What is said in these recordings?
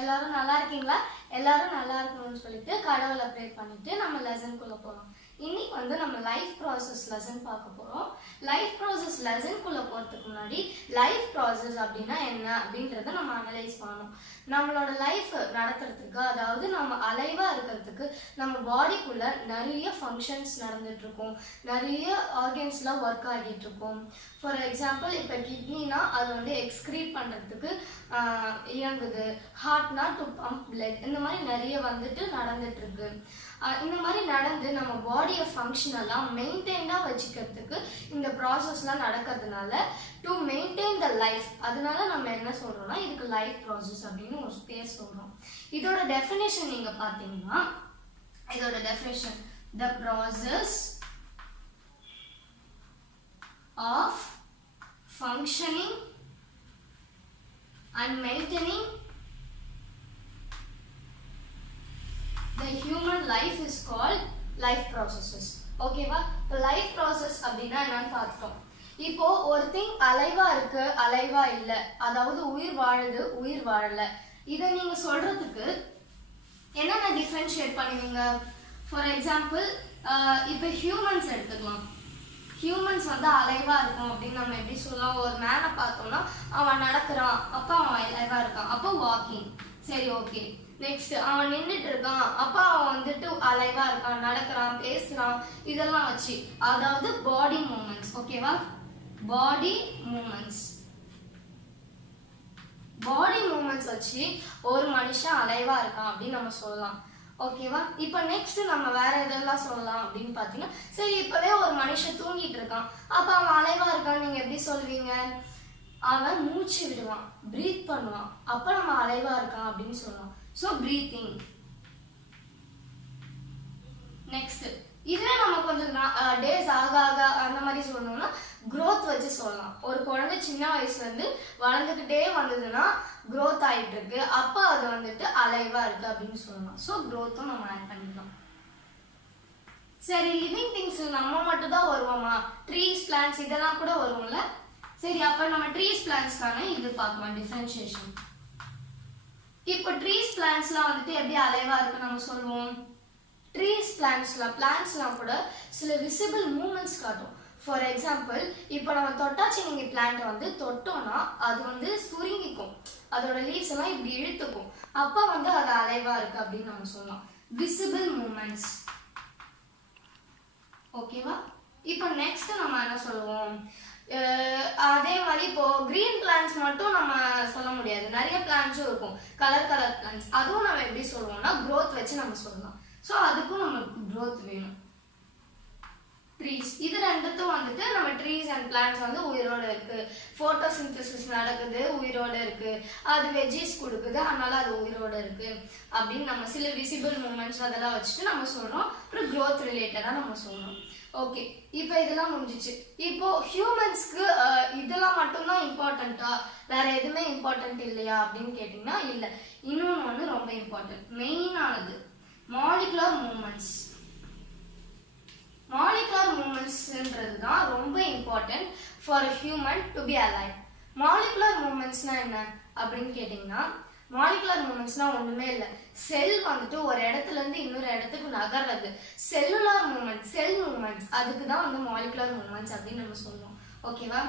எல்லாரும் நல்லா இருக்கீங்களா? எல்லாரும் நல்லா இருக்கணும்னு சொல்லிட்டு கடவுளை ப்ரே பண்ணிட்டு நம்ம லெசன்குள்ள போறோம். இன்னைக்கு வந்து நம்ம லைஃப் ப்ராசஸ் லெசன் பார்க்க போறோம். லைஃப் ப்ராசஸ் லெசன்குள்ள போறதுக்கு முன்னாடி லைஃப் ப்ராசஸ் அப்படின்னா என்ன அப்படின்றத நம்ம அனலைஸ் பண்ணணும். நம்மளோட லைஃப் நடத்துறதுக்கு, அதாவது நம்ம அலைவா இருக்கிறதுக்கு நம்ம பாடிக்குள்ள நிறைய ஃபங்க்ஷன்ஸ் நடந்துட்டு இருக்கும், நிறைய ஆர்கன்ஸ்லாம் ஒர்க் ஆகிட்டு இருக்கும். ஃபார் எக்ஸாம்பிள், இப்போ கிட்னினா அது வந்து எக்ஸ்க்ரீட் பண்ணுறதுக்கு இயங்குது, ஹார்ட்னா டு பம்ப் பிளட், இந்த மாதிரி நிறைய வந்துட்டு நடந்துட்டு இருக்கு. இந்த மாதிரி நடந்து நம்ம பாடியை ஃபங்க்ஷனெல்லாம் மெயின்டைனாக வச்சுக்கிறதுக்கு இந்த ப்ராசஸ்லாம் நடக்கிறதுனால டு மெயின்டைன் த லைஃப், அதனால நம்ம என்ன சொல்றோம்னா இதுக்கு லைஃப் ப்ராசஸ் அப்படின்னு ஒரு பேர் சொல்றோம். இதோட டெஃபினேஷன் நீங்க பார்த்தீங்கன்னா, இதோட definition the process of functioning and maintaining the human life is called life processes. ஓகேவா? இப்போ லைஃப் ப்ராசஸ் அப்படின்னா என்னன்னு பார்த்துட்டோம். இப்போ ஒரு திங் அலைவா இருக்கு, அலைவா இல்லை, அதாவது உயிர் வாழுது, உயிர் வாழல, இதை நீங்க சொல்றதுக்கு என்னென்ன டிஃபரன்ஷியேட் பண்ணுவீங்க? ஃபார் எக்ஸாம்பிள், இப்போ ஹியூமன்ஸ் எடுத்துக்கலாம். ஹியூமன்ஸ் வந்து அலைவா இருக்கும் அப்படின்னு நம்ம எப்படி சொல்லலாம்? ஒரு மேனை பார்த்தோம்னா அவன் நடக்கிறான், அப்போ அவன் அலைவா இருக்கான், அப்போ வாக்கிங். சரி, ஓகே. நெக்ஸ்ட், அவன் நின்றுட்டு இருக்கான், அப்போ அவன் வந்துட்டு அலைவா இருக்கான், நடக்கிறான், பேசுறான், இதெல்லாம் வச்சு, அதாவது பாடி மூமெண்ட்ஸ். ஓகேவா? பாடி மூமெண்ட்ஸ், பாடி மூமெண்ட்ஸ் வச்சு ஒரு மனுஷன் அலைவா இருக்கான் அப்படின்னு நம்ம சொல்லலாம். ஓகேவா? இப்போ நெக்ஸ்ட் நம்ம வேற எதெல்லாம் சொல்லலாம் அப்படின்னு பார்த்தீங்கன்னா, சரி, இப்போவே ஒரு மனுஷன் தூங்கிட்டு இருக்கான், அப்போ அவன் அலைவா இருக்கான்னு நீங்க எப்படி சொல்வீங்க? அவன் மூச்சு விடுவான், பிரீத் பண்ணுவான், அப்போ நம்ம அலைவா இருக்கான் அப்படின்னு சொல்லலாம். So breathing. நெக்ஸ்ட், இதுவே நம்ம கொஞ்சம் டேஸ் ஆக ஆக அந்த மாதிரி சொல்லணும்னா growth வச்சு சொல்லலாம். ஒரு குழந்தை சின்ன வயசுல இருந்து வளர்ந்துக்கிட்டே வந்ததுன்னா growth ஆயிட்டு இருக்கு, அப்போ அது வந்துட்டு அலைவா இருக்கு அப்படின்னு சொல்லலாம். ஸோ growthம் நம்ம ஆட் பண்ணிக்கலாம். சரி, லிவிங் திங்ஸ் நம்ம மட்டும் தான் வருவோமா? ட்ரீஸ், பிளான்ட்ஸ் இதெல்லாம் கூட வருவோம்ல. சரி, அப்போ நம்ம ட்ரீஸ், பிளான்ட்ஸ்க்கான இது பார்க்கலாம், டிஃபரன்ஷியேஷன். இப்போ ட்ரீஸ், பிளான்ட்ஸ்லாம் வந்துட்டு எப்படி அலைவா இருக்கு நம்ம சொல்லுவோம்? ட்ரீஸ், பிளான்ட்ஸ்லாம் கூட சில விசிபிள் மூமெண்ட்ஸ் காட்டும். ஃபார் எக்ஸாம்பிள், இப்போ நம்ம தொட்டாச்சி நீங்க பிளான்ட்டை வந்து தொட்டோம்னா அது வந்து சுருங்கிக்கும், அதோட லீவ்ஸ் எல்லாம் இப்படி இழுத்துக்கும், அப்போ வந்து அது அலைவா இருக்கு அப்படின்னு நம்ம சொல்லலாம். Visible moments. ஓகேவா? இப்போ நெக்ஸ்ட் நம்ம என்ன சொல்லுவோம்? அதே மாதிரி இப்போ கிரீன் பிளான்ட்ஸ் மட்டும் நம்ம சொல்ல முடியாது, நிறைய பிளான்ட்ஸும் இருக்கும், கலர் பிளான்ட்ஸ், அதுவும் நம்ம எப்படி சொல்லுவோம்னா growth வச்சு நம்ம சொல்லலாம். ஸோ அதுக்கும் நமக்கு growth வேணும். ட்ரீஸ், இது ரெண்டுத்தும் வந்துட்டு நம்ம ட்ரீஸ் அண்ட் பிளான்ட்ஸ் வந்து உயிரோட இருக்கு, போட்டோசிந்தசிஸ் நடக்குது, உயிரோட இருக்கு, அது வெஜிஸ் கொடுக்குது, அதனால அது உயிரோட இருக்கு அப்படின்னு நம்ம சில விசிபிள் மூமெண்ட்ஸ் அதெல்லாம் வச்சுட்டு நம்ம சொல்றோம். அப்புறம் growth ரிலேட்டடா நம்ம சொல்றோம். ஓகே, இப்போ இதெல்லாம் முடிஞ்சிச்சு. இப்போ ஹியூமன்ஸ்க்கு இதெல்லாம் மட்டும்தான் இம்பார்ட்டண்டா, வேற எதுவுமே இம்பார்ட்டன்ட் இல்லையா அப்படின்னு கேட்டீங்கன்னா இல்லை. இன்னொன்று வந்து ரொம்ப இம்பார்ட்டன்ட், மெயினானது மாலிகுலர் மூமெண்ட்ஸ். மாலிகுலர் மூமெண்ட்ஸ்ன்றது தான் ரொம்ப important for human to be alive. Molecular மூமெண்ட்ஸ்னா என்ன அப்படின்னு கேட்டிங்கன்னா, மாலிகுலர் மூமெண்ட்ஸ்னா ஒண்ணுமே இல்லை, செல் வந்துட்டு ஒரு இடத்துல இருந்து இன்னொரு இடத்துக்கு நகர்றது, செல்லுலார் மூமெண்ட், செல் மூமெண்ட்ஸ், அதுக்கு தான் வந்து மாலிகுலர் மூமெண்ட்ஸ் அப்படின்னு நம்ம சொல்லுவோம். ஓகேவா?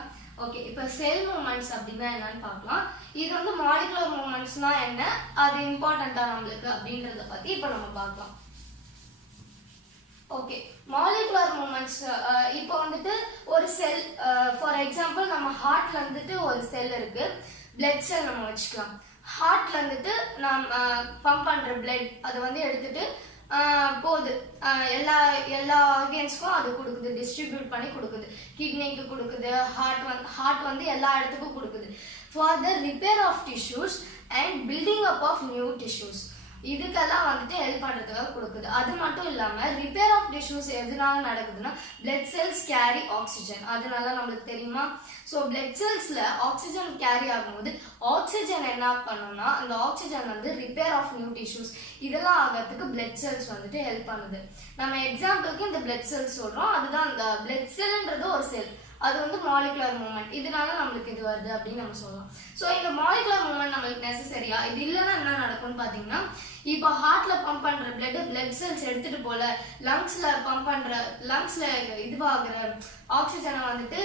ஓகே, இப்போ செல் மூமெண்ட்ஸ் அப்படின்னா என்னன்னு பார்க்கலாம். இது வந்து மாலிகுலர் மூமெண்ட்ஸ்னா என்ன, அது இம்பார்ட்டண்டா நம்மளுக்கு அப்படின்றத பத்தி இப்போ நம்ம பார்க்கலாம். ஓகே, மாலிகுலர் மூமெண்ட்ஸ் இப்போ வந்துட்டு ஒரு செல், ஃபார் எக்ஸாம்பிள் நம்ம ஹார்ட்ல வந்துட்டு ஒரு செல் இருக்கு, பிளட் செல் நம்ம வச்சுக்கலாம். ஹார்ட்ல வந்துட்டு நம்ம பம்ப் பண்ற பிளட் அது வந்து எடுத்துட்டு போகுது, எல்லா ஆர்கன்ஸ்க்கும் அது கொடுக்குது, டிஸ்ட்ரிபியூட் பண்ணி கொடுக்குது, கிட்னிக்கு கொடுக்குது, ஹார்ட் வந்து எல்லா இடத்துக்கும் கொடுக்குது, for the repair of tissues and building up of new tissues, இதுக்கெல்லாம் வந்துட்டு ஹெல்ப் பண்ணுறதுக்காக கொடுக்குது. அது மட்டும் இல்லாமல் ரிப்பேர் ஆஃப் டிஷ்யூஸ் எதனால நடக்குதுன்னா, பிளட் செல்ஸ் கேரி ஆக்சிஜன், அதனால நம்மளுக்கு தெரியுமா? ஸோ பிளட் செல்ஸில் ஆக்சிஜன் கேரி ஆகும்போது ஆக்சிஜன் என்ன பண்ணுன்னா, அந்த ஆக்சிஜன் வந்து ரிப்பேர் ஆஃப் நியூ டிஷ்யூஸ் இதெல்லாம் ஆகிறதுக்கு பிளட் செல்ஸ் வந்துட்டு ஹெல்ப் பண்ணுது. நம்ம எக்ஸாம்பிளுக்கு இந்த பிளட் செல்ஸ் சொல்கிறோம், அதுதான் அந்த பிளட் செல்ன்றது ஒரு செல், அது வந்து மாலிகுலர் மூவ்மெண்ட். இதனால நம்மளுக்கு இது வருது அப்படின்னு நம்ம சொல்லலாம். ஸோ இந்த மாலிகுலர் மூவ்மெண்ட் நம்மளுக்கு நெசசரியா? இது இல்லைன்னா என்ன நடக்கும்னு பார்த்தீங்கன்னா, இப்போ ஹார்ட்ல பம்ப் பண்ற பிளட் செல்ஸ் எடுத்துட்டு போல லங்ஸ்ல இதுவாகிற ஆக்சிஜனை வந்துட்டு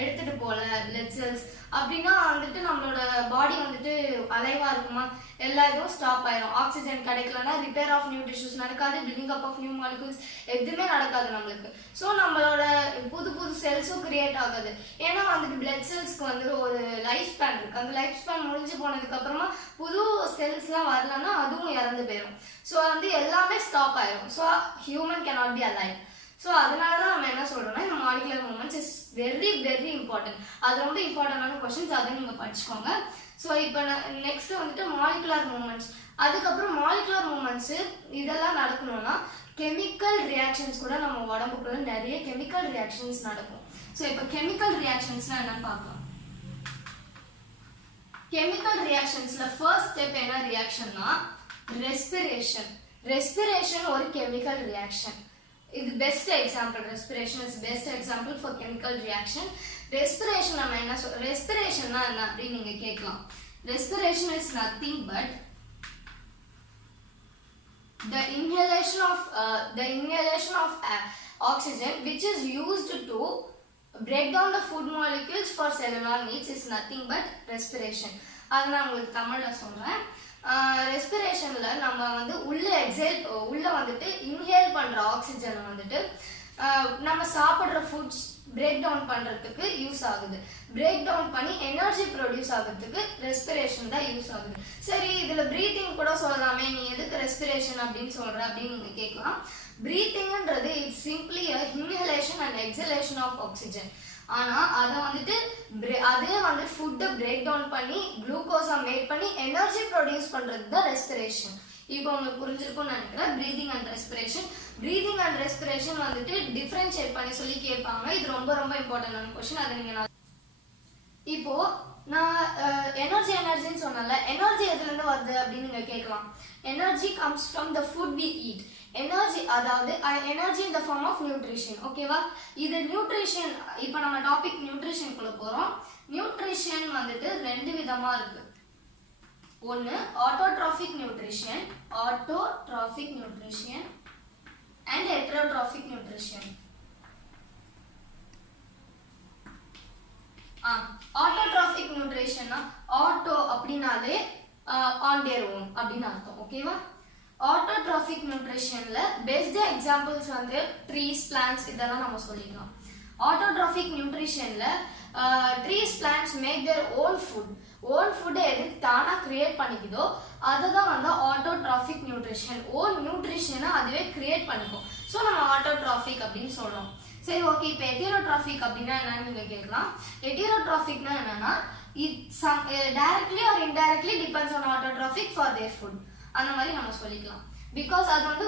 எடுத்துட்டு போல பிளட் செல்ஸ் அப்படின்னா வந்துட்டு நம்மளோட பாடி வந்துட்டு அலைவா இருக்குமா? எல்லா இதுவும் ஸ்டாப் ஆயிரும். ஆக்சிஜன் கிடைக்கலன்னா ரிப்பேர் ஆஃப் நியூ டிஷ்யூஸ் நடக்காது, building up of new molecules எதுவுமே நடக்காது நம்மளுக்கு. ஸோ நம்மளோட புது செல்ஸும் கிரியேட் ஆகாது. ஏன்னா வந்துட்டு பிளட் செல்ஸ்க்கு வந்து ஒரு லைஃப் ஸ்பேன் இருக்கு. அந்த லைஃப் ஸ்பேன் முடிஞ்சு போனதுக்கு அப்புறமா புது செல்ஸ்லாம் வரலன்னா அதுவும் இறந்து போயிடும். ஸோ வந்து எல்லாமே ஸ்டாப் ஆயிரும். So human cannot be alive. So அதனால தான் நம்ம என்ன சொல்றோம்னா, இந்த molecular movements is very very important. அது ரொம்ப இம்பார்ட்டன்டான கொஸ்டின்ஸ், அதை நீங்க படிச்சுக்கோங்க. ஸோ இப்போ நெக்ஸ்ட் வந்துட்டு மாலிகுலர் மூவ்மெண்ட்ஸ். அதுக்கப்புறம் மாலிகுலர் மூவ்மெண்ட்ஸ் இதெல்லாம் நடக்கணும்னா கெமிக்கல் ரியாக்ஷன்ஸ் கூட நம்ம உடம்புக்குள்ள நிறைய கெமிக்கல் ரியாக்ஷன்ஸ் நடக்கும். ஸோ இப்போ கெமிக்கல் ரியாக்ஷன்ஸ்னா என்னன்னு பார்க்கலாம். கெமிக்கல் ரியாக்ஷன்ஸ்ல ஃபர்ஸ்ட் ஸ்டெப் என்ன ரியாக்ஷன்னா ரெஸ்பிரேஷன். ரெஸ்பிரேஷன் ஒரு கெமிக்கல் ரியாக்ஷன். இது best example. Respiration is best example for chemical reaction. Respiration நம்ம என்ன ரெஸ்பிரேஷன்னா என்ன அப்படின்னு நீங்க கேட்கலாம். Respiration is nothing but the inhalation of oxygen which is used to break down the food molecules for cellular needs is nothing but respiration. அது நான் உங்களுக்கு தமிழ்ல சொல்றேன். ரெஸ்பிரேஷன்ல நம்ம வந்து உள்ள வந்துட்டு இன்ஹேல் பண்ற ஆக்சிஜன் வந்துட்டு நம்ம சாப்பிடுற ஃபுட்ஸ் பிரேக் டவுன் பண்றதுக்கு யூஸ் ஆகுது. பிரேக் டவுன் பண்ணி எனர்ஜி ப்ரொடியூஸ் ஆகிறதுக்கு ரெஸ்பிரேஷன் தான் யூஸ் ஆகுது. சரி, இதுல பிரீத்திங் கூட சொல்லலாமே, நீ எதுக்கு ரெஸ்பிரேஷன் அப்படின்னு சொல்ற அப்படின்னு நீங்க கேட்கலாம். பிரீத்திங்ன்றது it's simply a inhalation and exhalation of oxygen. ஆனா அதை வந்துட்டு அதே வந்து ஃபுட்டை பிரேக் டவுன் பண்ணி குளுக்கோஸா மேக் பண்ணி எனர்ஜி ப்ரொடியூஸ் பண்றது தான் ரெஸ்பிரேஷன். இப்போ உங்களுக்கு புரிஞ்சிருக்கும்னு நினைக்கிறேன். Breathing and respiration. Breathing and respiration வந்துட்டு டிஃபரன்ஷியேட் பண்ணி சொல்லி கேட்பாங்க. இது ரொம்ப ரொம்ப இம்பார்ட்டன்டான கொஸ்டின். அதை நீங்க இப்போ நான் எனர்ஜின்னு சொன்னல, எனர்ஜி எதுல இருந்து வருது அப்படின்னு நீங்க கேட்கலாம். Energy comes from the food we eat. Energy அதாவது energy in the form of nutrition. ஓகேவா? இது நியூட்ரிஷன். இப்போ நம்ம டாபிக் நியூட்ரிஷனுக்குள்ள போறோம். நியூட்ரிஷன் வந்துட்டு ரெண்டு விதமா இருக்கு. ஒன்னு autotrophic nutrition and heterotrophic nutrition. Autotrophic நியூட்ரிஷன்னா ஆட்டோ அப்படின்னாலே ஆன் தேர் ஓன் அப்படின்னு அர்த்தம். ஓகேவா? ஆட்டோட்ராஃபிக் நியூட்ரிஷன்ல பெஸ்ட் எக்ஸாம்பிள்ஸ் வந்து ட்ரீஸ், பிளான்ட்ஸ் இதெல்லாம் நம்ம சொல்லிக்கலாம். ஆட்டோட்ராஃபிக் நியூட்ரிஷன்ல trees, plants make their own food எது தானா கிரியேட் பண்ணிக்குதோ அதுதான் வந்து ஆட்டோட்ராஃபிக் நியூட்ரிஷன். ஓன் நியூட்ரிஷனை அதுவே கிரியேட் பண்ணிக்கும். ஸோ நம்ம ஆட்டோட்ராஃபிக் அப்படின்னு சொல்றோம். சரி, ஓகே. இப்போ ஹெட்டரோட்ராஃபிக் அப்படின்னா என்னன்னு நீங்க கேட்கலாம். ஹெட்டரோட்ராஃபிக்னா என்னன்னா directly R indirectly depends on autotrophic for their food. அந்த மாதிரி நம்ம சொல்லிக்கலாம். பிகாஸ் அது வந்து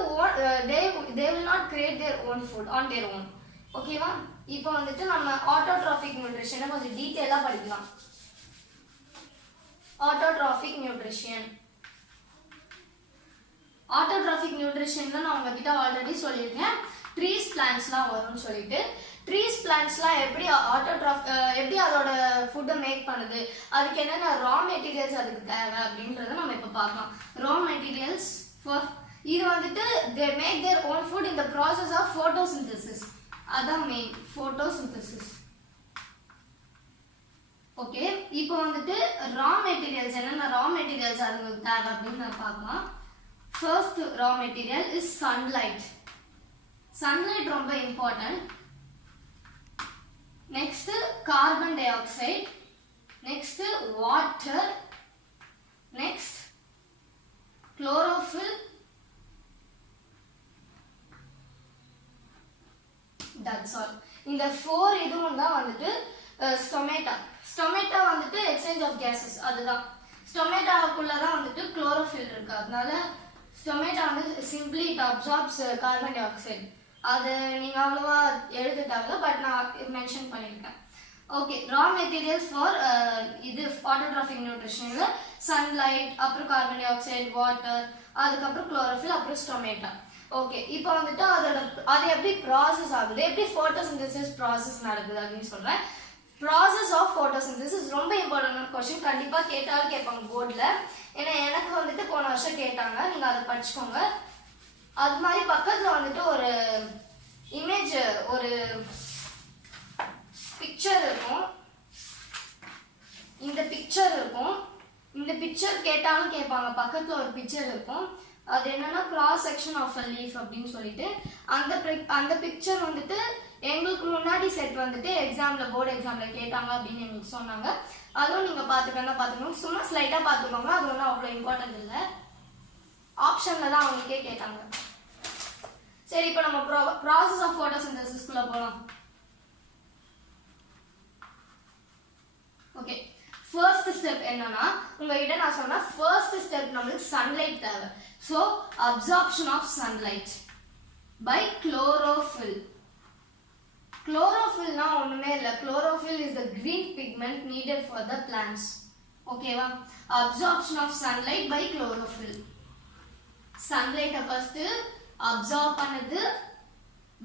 they will not create their own food on their own. ஓகேவா? இப்போ வந்துட்டு நம்ம ஆட்டோட்ராஃபிக் நியூட்ரிஷனை கொஞ்சம் டீட்டெயிலா படிக்கலாம். ஆட்டோட்ராஃபிக் நியூட்ரிஷன்ல நான் உங்ககிட்ட ஆல்ரெடி சொல்லியிருக்கேன். ட்ரீஸ், பிளான்ட்ஸ்லாம் வரும்னு சொல்லிட்டு. ட்ரீஸ், பிளான்ட்ஸ்லாம் எப்படி அதோட ஃபுட்டை மேக் பண்ணுது, அதுக்கு என்னென்ன ரா மெட்டீரியல்ஸ் அதுக்கு தேவை அப்படின்றத நம்ம இப்போ பார்க்கலாம். ரா மெட்டீரியல்ஸ் ஃபார் இது வந்துட்டு they make their own food in the process of photosynthesis. அதான் மெயின், photosynthesis. ஓகே, இப்போ வந்துட்டு ரா மெட்டீரியல்ஸ் என்னென்ன ரா மெட்டீரியல்ஸ் அதுக்கு தேவை அப்படின்னு நான் பார்க்கலாம். First raw material is sunlight. Sunlight ரொம்ப important. Next carbon dioxide, next water, next chlorophyll, that's all. இந்த 4 இதுவும் தான் வந்துட்டு ஸ்டொமேட்டா வந்துட்டு எக்ஸ்சேஞ்ச் ஆஃப் கேசஸ். அதுதான் ஸ்டொமேட்டாவுக்குள்ள தான் வந்துட்டு குளோரோஃபில் இருக்கு. அதனால ஸ்டொமேட்டா வந்து simply it absorbs carbon dioxide. அது நீங்க அவ்வளவா எழுத தேவையில்ல, பட் நான் மென்ஷன் பண்ணியிருக்கேன். ஓகே, ரா மெட்டீரியல்ஸ் ஃபார் இது ஆட்டோட்ராஃபிக் நியூட்ரிஷன்ல சன்லைட், அப்புறம் கார்பன் டை ஆக்சைடு, வாட்டர், அதுக்கப்புறம் குளோரோஃபில், அப்புறம் ஸ்டொமேட்டா. ஓகே, இப்போ வந்துட்டு அது எப்படி ப்ராசஸ் ஆகுது, எப்படி ஃபோட்டோசிந்தசிஸ் ப்ராசஸ் நடக்குது அப்படின்னு சொல்றேன். ப்ராசஸ் ஆஃப் ஃபோட்டோசிந்தசிஸ் ரொம்ப இம்பார்ட்டன்டான கொஸ்டின், கண்டிப்பா கேட்டாலும் கேட்பாங்க போர்டில். ஏன்னா எனக்கு வந்துட்டு போன வருஷம் கேட்டாங்க, நீங்க அதை படிச்சுக்கோங்க. அது மாதிரி பக்கத்துல வந்துட்டு ஒரு இமேஜ், ஒரு பிக்சர் இருக்கும். இந்த பிக்சர் இருக்கும். இந்த பிக்சர் கேட்டாலும் கேட்பாங்க, பக்கத்துல ஒரு பிக்சர் இருக்கும். அது என்னன்னா cross section of a leaf அப்படின்னு சொல்லிட்டு அந்த பிக்சர் வந்துட்டு எங்களுக்கு முன்னாடி செட் வந்துட்டு எக்ஸாம்ல, போர்டு எக்ஸாம்ல கேட்டாங்க அப்படின்னு எங்களுக்கு சொன்னாங்க. அதுவும் நீங்க பாத்துக்கோங்க, சும்மா ஸ்லைட்டா பாத்துக்கோங்க, அது ஒன்றும் அவ்வளோ இம்பார்ட்டன்ட் இல்லை. ஆப்ஷன்ல தான் அவங்களுக்கே கேட்டாங்க. சரி, இப்போ நம்ம ப்ராசஸ் ஆஃப் ஃபோட்டோசிந்தசிஸ்க்குள்ள போலாம். ஓகே, ஃபர்ஸ்ட் ஸ்டெப் என்னன்னா, உங்ககிட்ட நான் சொன்ன ஃபர்ஸ்ட் ஸ்டெப் நம்மளுக்கு சன்லைட் தேவை. So absorption of sunlight by chlorophyll. குளோரோஃபில்னா ஒண்ணுமே இல்லை. Chlorophyll is the green pigment needed for the plants. ஓகேவா? Absorption of sunlight by chlorophyll. சன்லைட்டை ஃபர்ஸ்ட் அப்சார்ப் பண்ணுது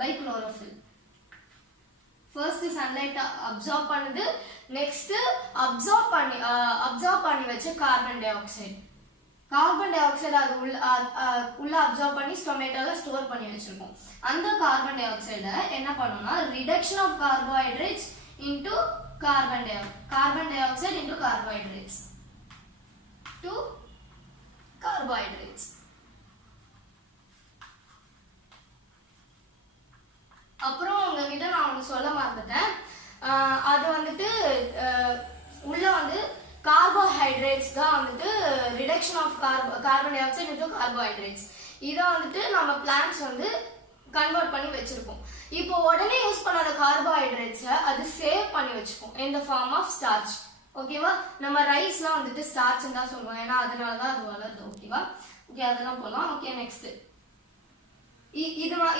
by chlorophyll. First sunlight absorb பண்ணுது, நெக்ஸ்ட் அப்சார்ப் பண்ணி வச்ச carbon dioxide. Carbon dioxide அது உள்ள அப்சார்ப் பண்ணி ஸ்டொமேட்டோல ஸ்டோர் பண்ணி வச்சிருக்கோம். அந்த கார்பன் டை ஆக்சைடை என்ன பண்ணணும்னா, reduction of carbohydrates into carbon dioxide into carbohydrates to carbohydrates. அப்புறம் உங்ககிட்ட நான் ஒன்று சொல்ல மறந்துட்டேன். அது வந்துட்டு உள்ள வந்து கார்போஹைட்ரேட்ஸ் தான் வந்துட்டு reduction of carbon dioxide into carbohydrates. இதை வந்துட்டு நம்ம பிளான்ட்ஸ் வந்து கன்வெர்ட் பண்ணி வச்சிருக்கோம். இப்போ உடனே யூஸ் பண்ணாத கார்போஹைட்ரேட்ஸை அது சேவ் பண்ணி வச்சுப்போம் in the form of starch. ஓகேவா? நம்ம ரைஸ்லாம் வந்துட்டு ஸ்டார்ச்னு தான் சொல்லுவோம், ஏன்னா அதனால தான் அது வளருது. ஓகேவா? ஓகே, அதெல்லாம் போகலாம். ஓகே, நெக்ஸ்ட்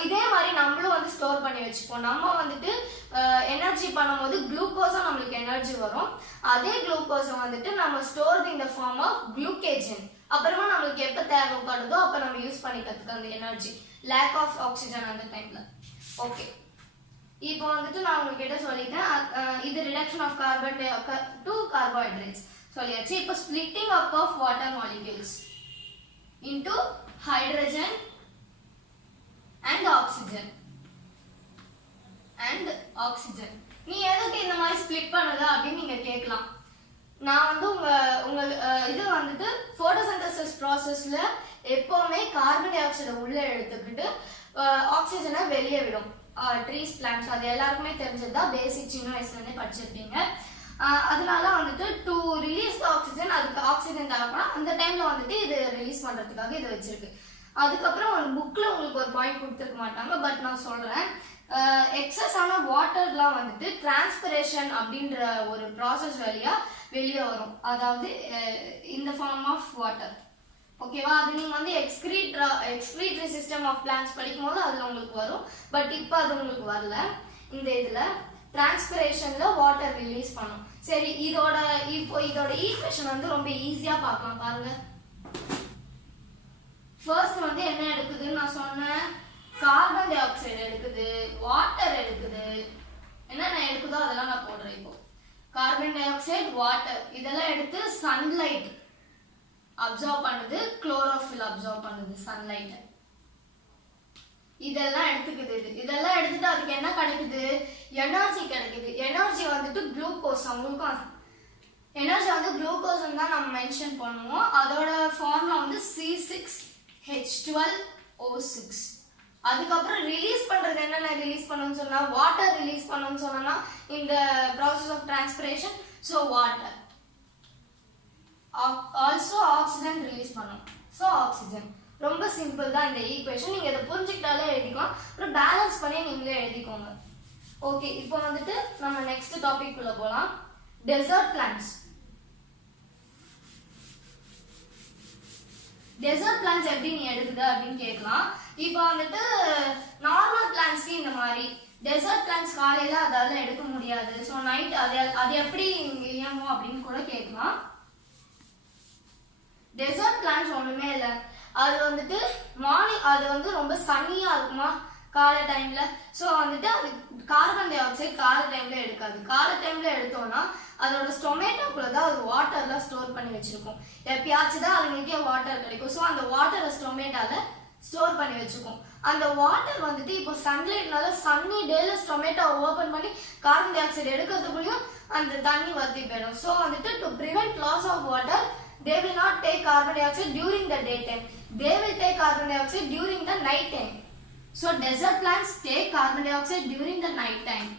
இதே மாதிரி நம்மளும் வந்து ஸ்டோர் பண்ணி வச்சுப்போம். நம்ம வந்துட்டு எனர்ஜி பண்ணும்போது குளுக்கோஸா நம்மளுக்கு எனர்ஜி வரும். அதே குளுக்கோஸை வந்துட்டு நம்ம store in the form of glucagon. அப்புறமா நம்மளுக்கு எப்போ தேவைப்படுதோ அப்போ நம்ம யூஸ் பண்ணிக்கிறதுக்கு அந்த எனர்ஜி, லேக் ஆஃப் ஆக்சிஜன் அந்த டைம்ல. ஓகே, இப்போ வந்துட்டு நான் உங்ககிட்ட சொல்லிட்டேன், இது reduction of carbon di to carbohydrates சொல்லியாச்சு. இப்போ splitting up of water molecules into hydrogen and oxygen. நீ எதுக்கு இந்த மாதிரி ஸ்ப்ளிட் பண்ணுதா அப்படின்னு நீங்க கேட்கலாம். நான் வந்து உங்க இது வந்துட்டு போட்டோசிந்தசிஸ் ப்ராசஸ்ல எப்பவுமே கார்பன் டை ஆக்சைடை உள்ள எடுத்துக்கிட்டு ஆக்சிஜனை வெளியே விடும். ட்ரீஸ், பிளான்ட்ஸ், அது எல்லாருக்குமே தெரிஞ்சதுதான், பேசிக் சின்ன வயசுல இருந்தே படிச்சிருப்பீங்க. அதனால வந்துட்டு டு ரிலீஸ் ஆக்சிஜன், அதுக்கு ஆக்சிஜன் தேவைப்படும். அந்த டைம்ல வந்துட்டு இது ரிலீஸ் பண்றதுக்காக இது வச்சிருக்கு. அதுக்கப்புறம் ஒரு புக்ல உங்களுக்கு ஒரு பாயிண்ட் கொடுத்துருக்க மாட்டாங்க, பட் நான் சொல்றேன். எக்ஸஸ் ஆன வாட்டர்லாம் வந்துட்டு டிரான்ஸ்பிரேஷன் அப்படின்ற ஒரு ப்ராசஸ் வழியா வெளியே வரும், அதாவது இந்த ஃபார்ம் ஆஃப் வாட்டர். ஓகேவா? அது நீங்க வந்து எக்ஸ்கிரீட்டரி சிஸ்டம் ஆஃப் பிளான்ட்ஸ் படிக்கும் போது அதுல உங்களுக்கு வரும், பட் இப்போ அது உங்களுக்கு வரல. இந்த இதுல டிரான்ஸ்பிரேஷன்ல வாட்டர் ரிலீஸ் பண்ணும். சரி, இதோட ஈக்குவேஷன் வந்து ரொம்ப ஈஸியா பார்க்கலாம் பாருங்க. ஃபர்ஸ்ட் வந்து என்ன எடுக்குதுன்னு நான் சொன்னேன், கார்பன் டை ஆக்சைடு எடுக்குது, வாட்டர் எடுக்குது. என்னென்ன எடுக்குதோ அதெல்லாம் நான் போடுறேன். இப்போ கார்பன் டை ஆக்சைடு, வாட்டர் இதெல்லாம் எடுத்து சன்லைட் அப்சார்ப் பண்ணுது, குளோரோஃபில் அப்சார்ப் பண்ணுது சன்லைட். இதெல்லாம் எடுத்துக்குது. இதெல்லாம் எடுத்துட்டு அதுக்கு என்ன கிடைக்குது? எனர்ஜி கிடைக்குது. எனர்ஜி வந்துட்டு குளுக்கோஸ். அவங்களுக்கும் எனர்ஜி வந்து குளுக்கோஸ் தான் நம்ம மென்ஷன் பண்ணுவோம். அதோட ஃபார்முலா வந்து C6H12O6. அதுக்கப்புறம் ரிலீஸ் பண்றது என்னென்ன ரிலீஸ் பண்ணணும்னு சொன்னா, வாட்டர் ரிலீஸ் பண்ணணும்னு சொன்னா இந்த process of transpiration. So water, also oxygen release பண்ணணும். So oxygen. ரொம்ப சிம்பிள் தான் இந்த ஈக்குவேஷன். நீங்க இதை புரிஞ்சுக்கிட்டாலே எழுதிக்கலாம், அப்புறம் பேலன்ஸ் பண்ணி நீங்களே எழுதிக்கோங்க. ஓகே, இப்போ வந்துட்டு நம்ம நெக்ஸ்ட் டாபிக் குள்ள போலாம். Dessert plants. டெசர்ட் பிளான்ட்ஸ் எப்படி நீ எடுக்குது அப்படின்னு கேட்கலாம். இப்போ வந்துட்டு நார்மல் பிளான்ட்ஸ்க்கு இந்த மாதிரி, டெசர்ட் பிளான்ட்ஸ் காலையில அதால எடுக்க முடியாது, ஸோ நைட் அது எப்படி இயங்கும் அப்படின்னு கூட கேட்கலாம். டெசர்ட் பிளான்ட்ஸ் ஒண்ணுமே இல்லை, அது வந்துட்டு மார்னிங் அது வந்து ரொம்ப சன்னியாக இருக்குமா காலை டைமில். ஸோ வந்துட்டு அது கார்பன் டை ஆக்சைடு காலை டைமில் எடுக்காது. காலை டைமில் எடுத்தோம்னா அதோட ஸ்டொமேட்டோக்குள்ள தான் அது வாட்டர்லாம் ஸ்டோர் பண்ணி வச்சுருக்கும். எப்பயாச்சும் தான் அதுங்களுக்கே வாட்டர் கிடைக்கும். ஸோ அந்த வாட்டரை ஸ்டொமேட்டோவில் ஸ்டோர் பண்ணி வச்சுக்கும். அந்த வாட்டர் வந்துட்டு இப்போ சன்லைட்னால சன்னி டேல ஸ்டொமேட்டோ ஓப்பன் பண்ணி கார்பன் டை ஆக்சைடு எடுக்கிறதுக்குள்ளேயும் அந்த தண்ணி வத்தி போயிடும். ஸோ வந்துட்டு to prevent loss of water they will not take carbon dioxide during the daytime. They will take carbon dioxide during the night time. So desert plants take carbon dioxide during the night time.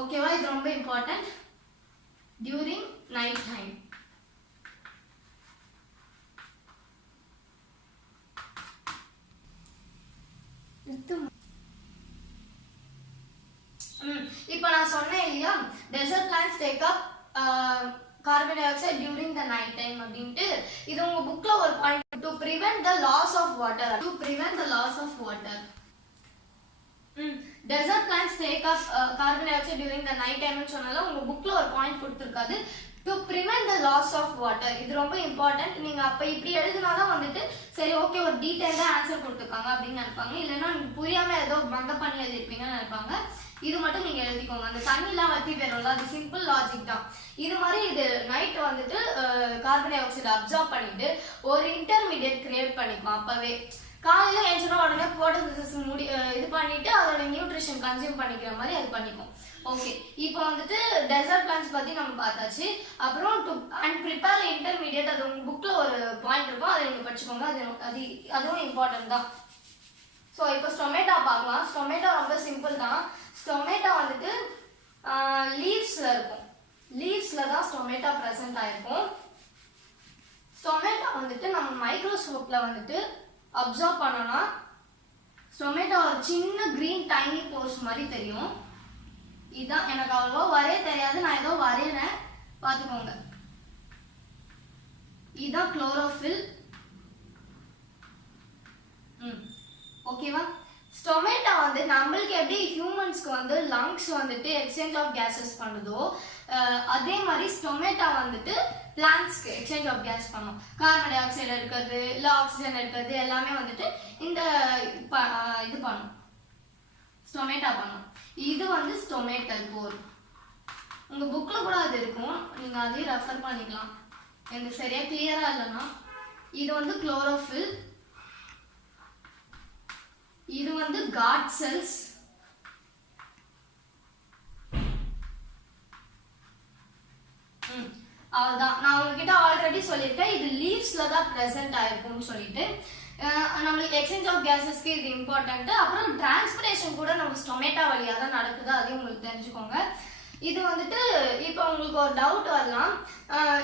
Okay, why இது ரொம்ப important? During night time. இப்போ நான் சொன்னேன் இல்லையா, desert plants take up carbon dioxide during the night time அப்படின்ட்டு. இது உங்க புக்ல ஒரு point, to prevent the loss of water. To prevent the loss of water. Desert plants take up carbon dioxide during the night time னு சொன்னால உங்க புக்ல ஒரு point கொடுத்திருக்காது, to prevent the loss of water. இது ரொம்ப இம்பார்ட்டன்ட். நீங்க அப்ப இப்படி எழுதினாதான் வந்துட்டு சரி ஓகே ஒரு டீடைலா ஆன்சர் கொடுத்துருக்காங்க அப்படின்னு நினைப்பாங்க. இல்லைன்னா புரியாம ஏதோ மங்க பண்ணி எழுதிருப்பீங்கன்னு நினைப்பாங்க. இது மட்டும் நீங்க எழுதிக்கோங்க. அந்த தண்ணிலாம் வத்தி போயிடும்ல, அது சிம்பிள் லாஜிக் தான். இது மாதிரி இது நைட் வந்துட்டு கார்பன் டை ஆக்சைடு அப்சார்ப் பண்ணிட்டு ஒரு இன்டர்மீடியட் கிரியேட் பண்ணிக்கும். அப்பவே காலையில எழுந்தினா உடனே போட்டோசிந்தசிஸ் இது பண்ணிட்டு அதோட நியூட்ரிஷன் கன்சியூம் பண்ணிக்கிற மாதிரி அது பண்ணிக்கும். ஓகே, இப்போ வந்துட்டு டெசர்ட் பிளான்ஸ் பத்தி நம்ம பார்த்தாச்சு. அப்புறம் டு அண்ட் ப்ரிப்பேர் இன்டர்மீடியட், அது உங்க புக்ல ஒரு பாயிண்ட் இருக்கும், அதை நீங்க படிச்சுக்கோங்க. அதுவும் இம்பார்ட்டன்ட் தான். ஸோ இப்போ ஸ்டொமேட்டோ பார்க்கலாம். ஸ்டொமேட்டோ ரொம்ப சிம்பிள் தான். ஸ்டொமேட்டோ வந்துட்டு லீவ்ஸ்ல இருக்கும். லீவ்ஸ்ல தான் ஸ்டொமேட்டோ ப்ரெசென்ட் ஆயிருக்கும். ஸ்டொமேட்டோ வந்துட்டு நம்ம மைக்ரோஸ்கோப்ல வந்துட்டு அப்சர்வ் பண்ணோம்னா ஸ்டொமேட்டோ ஒரு சின்ன கிரீன் டைனி போர்ஸ் மாதிரி தெரியும். இதுதான் எனக்கு அவ்வளோ வரைய தெரியாது, நான் ஏதோ வரையறேன் பார்த்துக்கோங்க. இதுதான் குளோரோஃபில். ஓகேவா? ஸ்டொமேட்டோ வந்து நம்மளுக்கு எப்படி ஹியூமன்ஸ்க்கு வந்து லங்ஸ் வந்துட்டு எக்ஸ்சேஞ்ச் ஆஃப் கேஸஸ் பண்ணுதோ அதே மாதிரி ஸ்டொமேட்டோ வந்துட்டு பிளான்ட்ஸ்க்கு எக்ஸ்சேஞ்ச் ஆஃப் கேஸ் பண்ணும். கார்பன் டை ஆக்சைடு எடுக்கிறது இல்லை ஆக்சிஜன் எடுக்கிறது எல்லாமே வந்துட்டு இந்த இது பண்ணும், ஸ்டொமேட்டோ பண்ணும். இது வந்து ஸ்டொமேட்டல் போர். உங்க புக்ல கூட அது இருக்கும், நீங்க அதையும் ரெஃபர் பண்ணிக்கலாம். எனக்கு சரியா கிளியரா இல்லைன்னா இது வந்து குளோரோஃபில், இது வந்து காட் செல்ஸ், அவ்வளவுதான். நான் உங்ககிட்ட ஆல்ரெடி சொல்லியிருக்கேன் இது லீவ்ஸ்ல தான் பிரசன்ட் ஆயிருக்கும்னு சொல்லிட்டு. நம்மளுக்கு எக்ஸ்சேஞ்ச் ஆஃப் கேஸஸ்க்கு இது இம்பார்ட்டன்ட். அப்புறம் டிரான்ஸ்பிரேஷன் கூட நம்ம ஸ்டொமேட்டோ வழியா தான் நடக்குது, அதையும் உங்களுக்கு தெரிஞ்சுக்கோங்க. இது வந்துட்டு இப்போ உங்களுக்கு ஒரு டவுட் வரலாம்,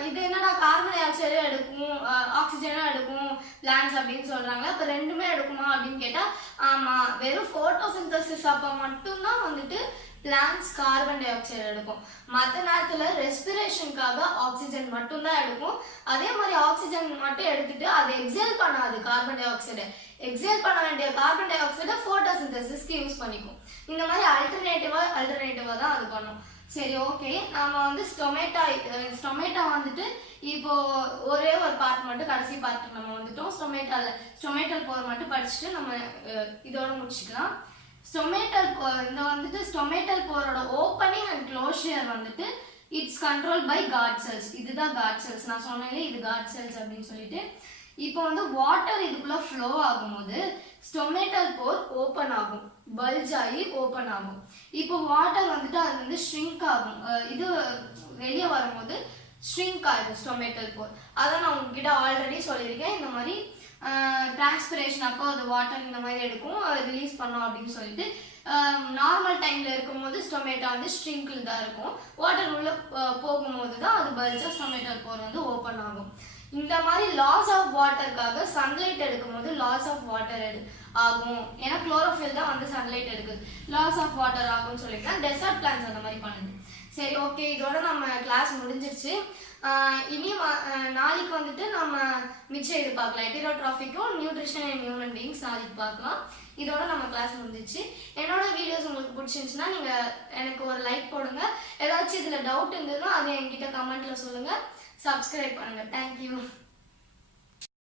இது என்னடா கார்பன் டை ஆக்சைடும் எடுக்கும் ஆக்சிஜனும் எடுக்கும் பிளான்ஸ் அப்படின்னு சொல்றாங்க, இப்போ ரெண்டுமே எடுக்குமா அப்படின்னு கேட்டா ஆமா, வெறும் போட்டோசிந்தசிஸ் அப்போ மட்டும்தான் வந்துட்டு பிளான்ஸ் கார்பன் டை ஆக்சைடு எடுக்கும். மற்ற நேரத்தில் ரெஸ்பிரேஷனுக்காக ஆக்சிஜன் மட்டும்தான் எடுக்கும். அதே மாதிரி ஆக்சிஜன் மட்டும் எடுத்துட்டு அதை எக்ஸேல் பண்ணாது. கார்பன் டை ஆக்சைடு எக்ஸேல் பண்ண வேண்டிய கார்பன் டை ஆக்சைடை போட்டோசிந்தசிஸ்க்கு யூஸ் பண்ணிக்கும். இந்த மாதிரி அல்டர்னேட்டிவா தான் அது பண்ணும். சரி, ஓகே. நம்ம வந்து ஸ்டொமேட்டோ வந்துட்டு இப்போ ஒரே ஒரு பார்ட் மட்டும் கடைசி பார்ட் நம்ம வந்துட்டோம். ஸ்டொமேட்டல் போர் மட்டும் படிச்சுட்டு நம்ம இதோட முடிச்சுக்கலாம். ஸ்டொமேட்டல் போரோட ஓப்பனிங் அண்ட் க்ளோஷர் வந்துட்டு it's control by guard cells. இதுதான் காட் செல்ஸ். நான் சொன்னேன் இது காட் செல்ஸ் அப்படின்னு சொல்லிட்டு. இப்போ வந்து வாட்டர் இதுக்குள்ள ஃப்ளோ ஆகும்போது ஸ்டொமேட்டல் போர் ஓப்பன் ஆகும், பல்ஜ் ஆகி ஓப்பன் ஆகும். இப்போ வாட்டர் வந்துட்டு அது வந்து ஷ்ரிங்க் ஆகும், இது வெளியே வரும்போது ஷ்ரிங்க் ஆகும் ஸ்டொமேட்டல் போர். அதை நான் உங்ககிட்ட ஆல்ரெடி சொல்லியிருக்கேன். இந்த மாதிரி டிரான்ஸ்பிரேஷன் அப்போ அது வாட்டர் இந்த மாதிரி எடுக்கும், ரிலீஸ் பண்ணோம் அப்படின்னு சொல்லிட்டு. நார்மல் டைம்ல இருக்கும்போது ஸ்டொமேட்டோ வந்து ஷ்ரிங்கில் தான் இருக்கும். வாட்டர் உள்ள போகும்போது தான் அது பல்ஜா ஸ்டொமேட்டல் போர் வந்து ஓப்பன் ஆகும். இந்த மாதிரி லாஸ் ஆஃப் வாட்டருக்காக சன்லைட் எடுக்கும்போது லாஸ் ஆஃப் வாட்டர் ஆகும். ஏன்னா குளோரோஃபில் தான் வந்து சன்லைட் எடுக்குது, லாஸ் ஆஃப் வாட்டர் ஆகும்னு சொல்லிட்டு டெசர்ட் பிளான்ஸ் அந்த மாதிரி பண்ணுது. சரி, ஓகே. இதோட நம்ம கிளாஸ் முடிஞ்சிருச்சு. இனி நாளைக்கு வந்துட்டு நம்ம மிச்சம் இது பார்க்கலாம். ஹெட்டரோட்ராஃபிக்கும் நியூட்ரிஷன் அண்ட் ஹியூமன் பீயிங்ஸ் நாளைக்கு பார்க்கலாம். இதோட நம்ம கிளாஸ் முடிஞ்சிச்சு. என்னோட வீடியோஸ் உங்களுக்கு பிடிச்சிருந்துச்சுன்னா நீங்கள் எனக்கு ஒரு லைக் போடுங்க. ஏதாச்சும் இதில் டவுட் இருந்ததுன்னா அதை என்கிட்ட கமெண்ட்டில் சொல்லுங்கள். சப்ஸ்கிரைப் பண்ணுங்கள். தேங்க்யூ.